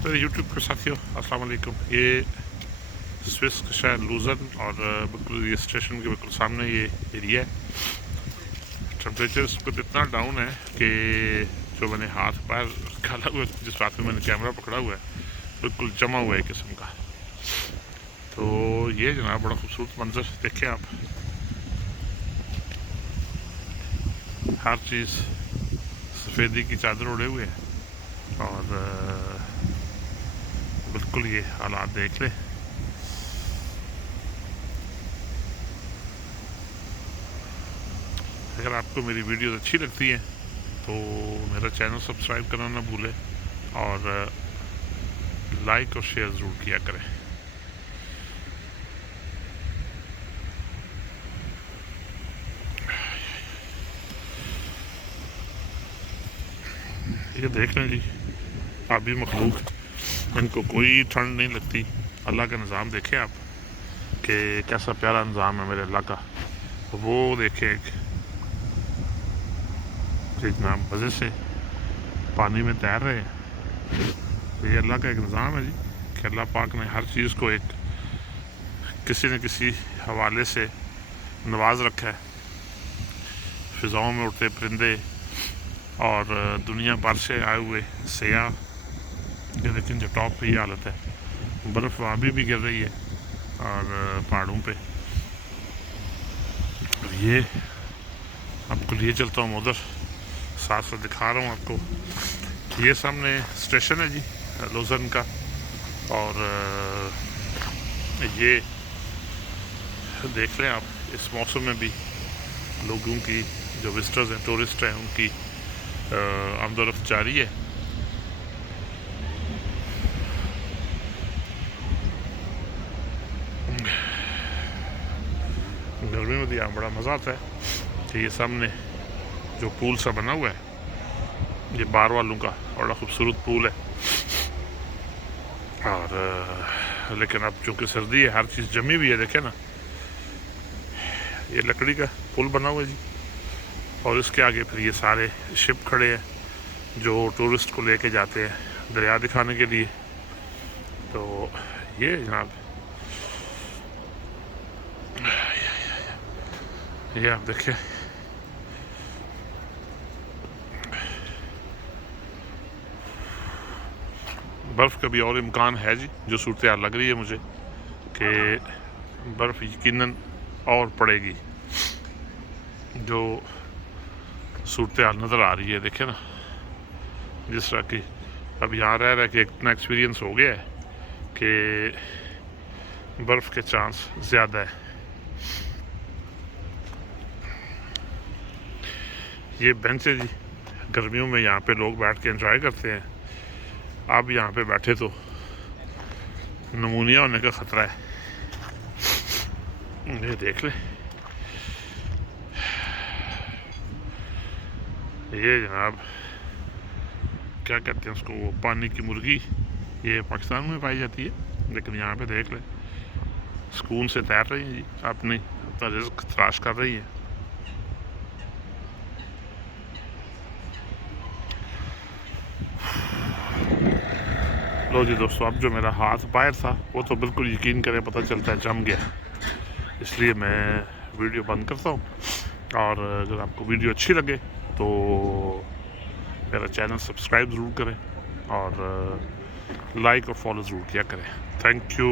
मेरे यूट्यूब के साथियों अस्सलाम वालेकुम। ये स्विस का शहर लूजर्न और बिल्कुल ये स्टेशन के बिल्कुल सामने ये एरिया है। टेम्परेचर इस पर इतना डाउन है कि जो मैंने हाथ पैर डाला हुआ जिस हाथ में मैंने कैमरा पकड़ा हुआ है बिल्कुल जमा हुआ है किस्म का। तो ये जनाब बड़ा खूबसूरत मंजर देखें आप, हर चीज़ सफ़ेदी की चादर उड़े हुए है और बिल्कुल ये हालात देख लें। अगर आपको मेरी वीडियो अच्छी लगती है तो मेरा चैनल सब्सक्राइब करना ना भूलें और लाइक और शेयर ज़रूर किया करें। ये देख लें जी, आबी मखलूक, इनको कोई ठंड नहीं लगती। अल्लाह का निज़ाम देखें आप कि कैसा प्यारा निज़ाम है मेरे अल्लाह का। वो देखें जितना मज़े से पानी में तैर रहे हैं। ये अल्लाह का एक निज़ाम है जी कि अल्लाह पाक ने हर चीज़ को एक किसी न किसी हवाले से नवाज रखा है। फ़िज़ाओं में उड़ते परिंदे और दुनिया भर से आए हुए सयाह, ये लेकिन जो टॉप पे ये हालत है, बर्फबारी भी गिर रही है और पहाड़ों पे। ये आपको लिए चलता हूँ उधर, साथ साथ दिखा रहा हूँ आपको। ये सामने स्टेशन है जी लुज़र्न का और ये देख लें आप, इस मौसम में भी लोगों की जो विजिटर्स हैं, टूरिस्ट हैं, उनकी आमदोरफ्त जारी है। गर्मी में यहाँ बड़ा मज़ा आता है कि ये सामने जो पूल सा बना हुआ है, ये बार वालों का बड़ा खूबसूरत पूल है। और लेकिन अब चूँकि सर्दी है, हर चीज़ जमी हुई है। देखें ना, ये लकड़ी का पुल बना हुआ है जी और इसके आगे फिर ये सारे शिप खड़े हैं जो टूरिस्ट को लेके जाते हैं दरिया दिखाने के लिए। तो ये जनाब, ये आप देखें, बर्फ़ का भी और इम्कान है जी। जो सूरत हाल लग रही है मुझे कि बर्फ़ यकीनन और पड़ेगी, जो सूरत हाल नज़र आ रही है। देखें ना, जिस तरह की अब यहाँ रह रहा है कि इतना एक्सपीरियंस हो गया है कि बर्फ़ के चांस ज़्यादा है। ये बेंच है जी, गर्मियों में यहाँ पे लोग बैठ के एंजॉय करते हैं। आप यहाँ पे बैठे तो नमूनिया होने का ख़तरा है। ये देख ले, ये जनाब क्या कहते हैं उसको, वो पानी की मुर्गी, ये पाकिस्तान में पाई जाती है, लेकिन यहाँ पे देख ले सुकून से तैर रही है जी, अपना रिज़्क तलाश कर रही है। लो जी दोस्तों, अब जो मेरा हाथ बाहर था वो तो बिल्कुल यकीन करें पता चलता है जम गया, इसलिए मैं वीडियो बंद करता हूँ। और अगर आपको वीडियो अच्छी लगे तो मेरा चैनल सब्सक्राइब ज़रूर करें और लाइक और फॉलो ज़रूर किया करें। Thank you.